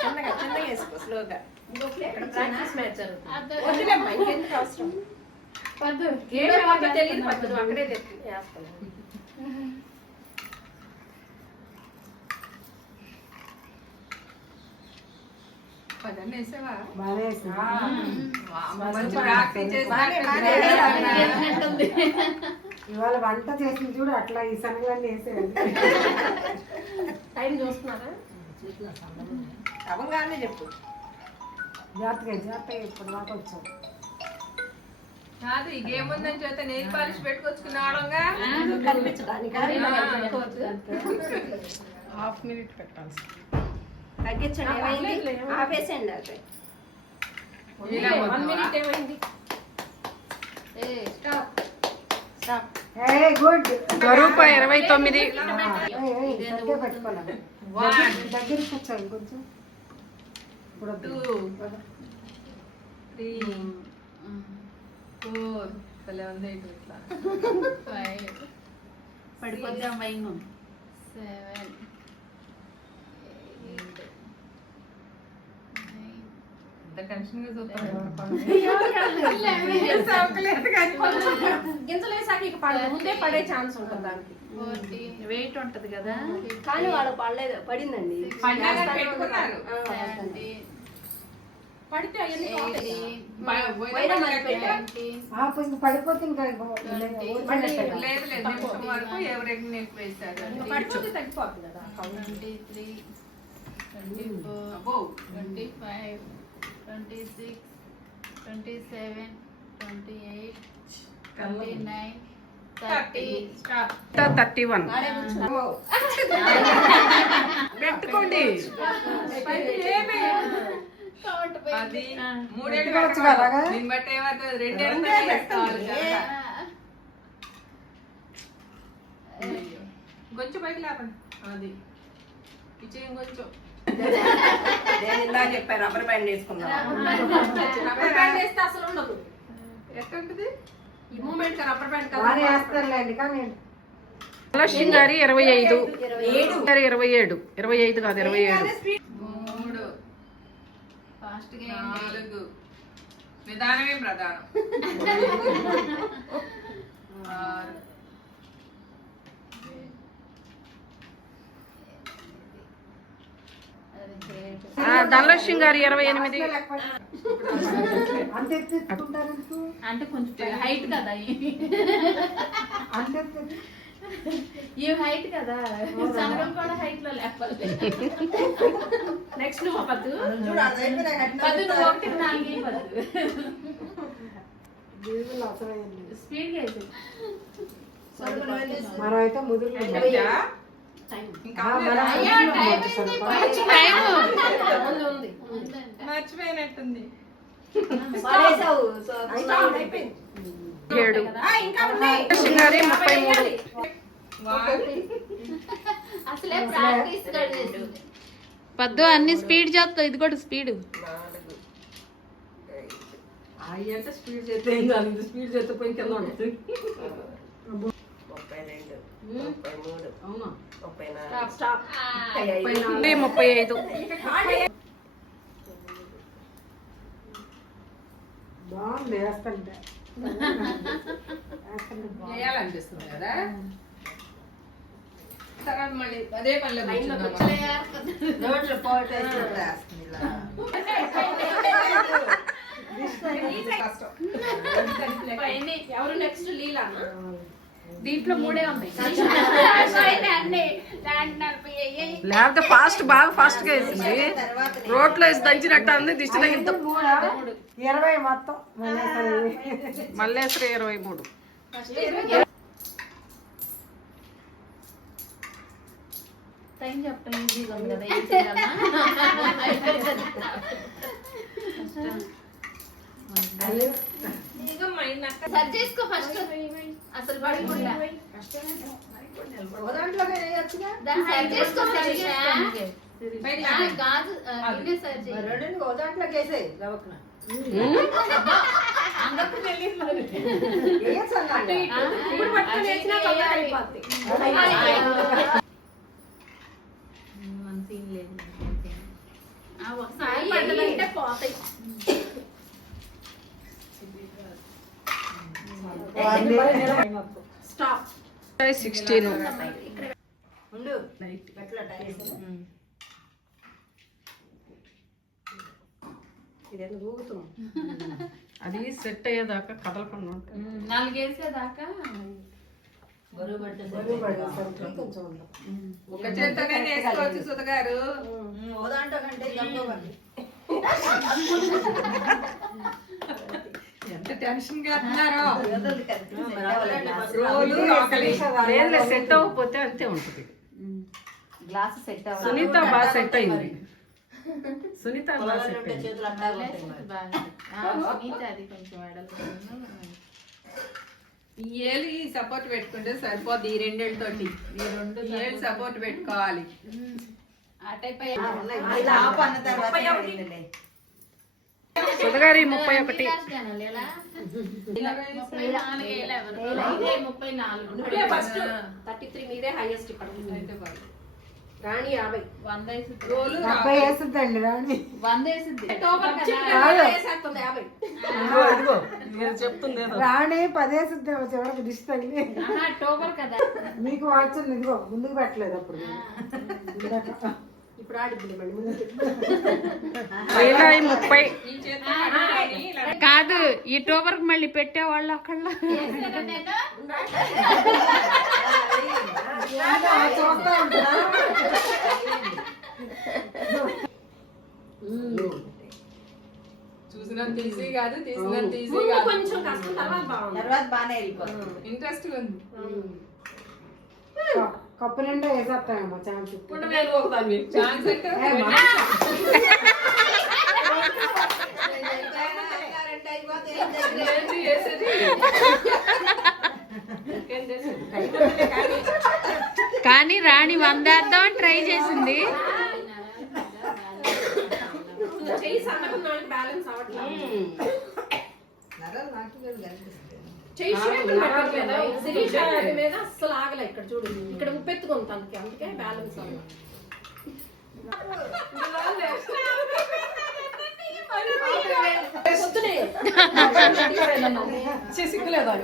చిన్నగా చిన్నగా వేసుకో స్లోగా. ప్రాక్టీస్ మ్యాచ్ అవసరం తెలియదు పద్ధతి అక్కడే వేస్తాను. ఇవాళ వంట చేసింది చూడు అట్లా ఈ సన్నగానే వేసేది. టైం చూస్తున్నారా? అవంగానే చెప్పు. జాగ్రత్తగా ఇప్పుడు దాకా వచ్చాం. కాదు ఇకేముందని చేత నెయిల్ పాలిష్ పెట్టుకొచ్చుకున్నాడుగా కనిపించడానికి హాఫ్ మినిట్ పెట్టాల్సి. తగ్గించండి, ఆపేసేయండి. అది 1 minute ఏమైంది? గుడ్. స్వరూప 29. పెట్టుకోవాలి దగ్గర కూర్చోండి కొంచెం. 2 3 4 భలే ఉంది ఇట్లా. 5 పడిపోద్దాం భయం. 7 గింజలు వేసాక ఇక ముందే పడే ఛాన్స్ ఉంటుంది దానికి. వెయిట్ ఉంటది కదా, కానీ వాళ్ళు పడలేదు. పడిందండి. పడితే పడిపోతే ఇంకా పడిపోతే తగ్గిపోతుంది కదా. 23 24 25 26 27 28 29 30 స్టాప్. 31 పెట్టుకోండి. అది 3 ఏళ్ళు దీన్ని బట్టి ఏమవుతుంది? 2 ఏళ్ళు కొంచెం పైకి లేపండి. అది ఇచ్చేయం కొంచెం. చెప్పారు రబ్బర్ బ్యాండ్ వేసుకున్నాం. రబ్బర్ బ్యాండ్ వేస్తే అసలు ఉండదు. ఎట్టుంటది ఈ మూమెంట్? Rubber band వేస్తారులేండి. కానీ లక్ష్మి గారి 25 27 25 కాదు 27 3 ఫాస్ట్ గా 4 నిదానమే ప్రధానం 6 ధనలక్ష్మి గారు 28 అంటే కొంచెం హైట్ కదా. ఈ హైట్ కదా, సగం కూడా హైట్ లో లేకపోతే. నెక్స్ట్ నువ్వు పద్దు నువ్వు 1 4 స్పీడ్ గా అయితే మనం అయితే ముదురు మర్చిపోయినట్టుంది. 7 అసలే ప్రాక్టీస్ కాదు. పద్దు అన్ని స్పీడ్ చేస్తావు, ఇది కూడా స్పీడ్. అంటే స్పీడ్ చేస్తే ఏం కాదు, స్పీడ్ చేస్తే పోయి కింద ఉంటుంది. 32 33 అవునా? 34 స్టాప్. 35 బాగుంది వేస్తుంటే వేయాలనిపిస్తుంది కదా. తర్వాత మళ్ళీ అదే పనిలో నోట్లో పోటేసినప్పుడు వేస్తుంది ఇలా. ఎవరు నెక్స్ట్? లీలానా? దీంట్లో 3 ఉన్నాయి. లేకపోతే ఫాస్ట్ బాగా ఫాస్ట్ గా వేసింది. రోట్లో వేసి దంచినట్టు అంది. దిష్టి తగిలితో 20 మొత్తం మల్లేశ్వరి 23. టైం చెప్పడం ఈజీగా ఉంది కదా. సరి చేసుకో ఫస్ట్. అసలు దాంట్లోకి వేసేయి గవక్కున. సీన్ లేదు. పోతాయి. స్టాప్. 16. ఉండు ఎట్లా టైం ఇదేదో ఊగుతాం. అది సెట్ అయ్యేదాకా కదలకుండా ఉంటుంది. 4 వేసేదాకా బరువు పడుతుంది బరువు పడేసరికి కొంచెం ఉండదు. ఒక చేత్తోనే వేసుకోవచ్చు సుధగారు. ఓ దాంట్లో కంటే గంగోబండి ఎంత టెన్షన్ గా ఉన్నారో. రోలు లేదు సెట్ అవ్వకపోతే అంతే ఉంటుంది. గ్లాస్ సెట్ సునీత బాగా సెట్ అయింది. సునీత బాగా సెట్ అయింది. చేతులు అట్టాగా ఉంటాయి మరి. అది కొంచెం ఈ ఏలు ఈ సపోర్ట్ పెట్టుకుంటే సరిపోద్ది. ఈ రెండేళ్ళతోటి ఈ ఏళ్ళు సపోర్ట్ పెట్టుకోవాలి. ఇలా ఆపు అన్న తర్వాత పడిందిలే. సుధగారి 31. 34 ఫస్ట్ 33 మీదే హైయెస్ట్ ఇక్కడ. రాణి 50 100 వేసిద్ది. రోలు 70 వేస్తుందండి రాణి. 100 వేసిద్ది. టోపర్ కదా కాదు. వేసేస్తుంది 50. ఇదిగో మీరు చెప్తుంది ఏదో. రాణి 10 వేస్తుందేమో చివరికి దిష్టి తగిలి. టోపర్ కదా. మీకు వాడుతుంది ఇదిగో ముందుకు పెట్టలేదు అప్పుడు. ఇప్పుడు ఆడిద్ది మళ్ళీ ముందు. ఇలా 30. ఈ చేత్తో పట్టుకొని ఇలా కాదు ఈ టోపర్ మళ్ళీ పెట్టేవాళ్ళు అక్కడ. చూస్తా ఉంటారా? చూసినంత ఈజీ కాదు, తీసినంత ఈజీ ముందు కాదు. కొంచెం కష్టం, తర్వాత బాగుంది. తర్వాత బాగానే వెళ్ళిపోతుంది. ఇంట్రెస్ట్ ఉంది. కప్పు నిండా వేసేస్తామేమో ఛాన్స్. ఛాన్స్ అంటే ఏంటి చేసేది? కానీ రాణి 100 వేద్దామని ట్రై చేసింది. చెయ్యి సన్నగా ఉన్న వాళ్ళకి బ్యాలెన్స్ అవ్వట్లేదు. నరాలు నాటుకోలు కనిపిస్తాయి. చెయ్యి షేప్ పెట్టట్లేదు. శిరీష మీద అస్సలు ఆగలే. ఇక్కడ చూడు, ఇక్కడ ఉప్పెత్తుకుంది తనకి, అందుకే బ్యాలెన్స్ అవ్వదు. పొద్దునే సిగ్గులేదా?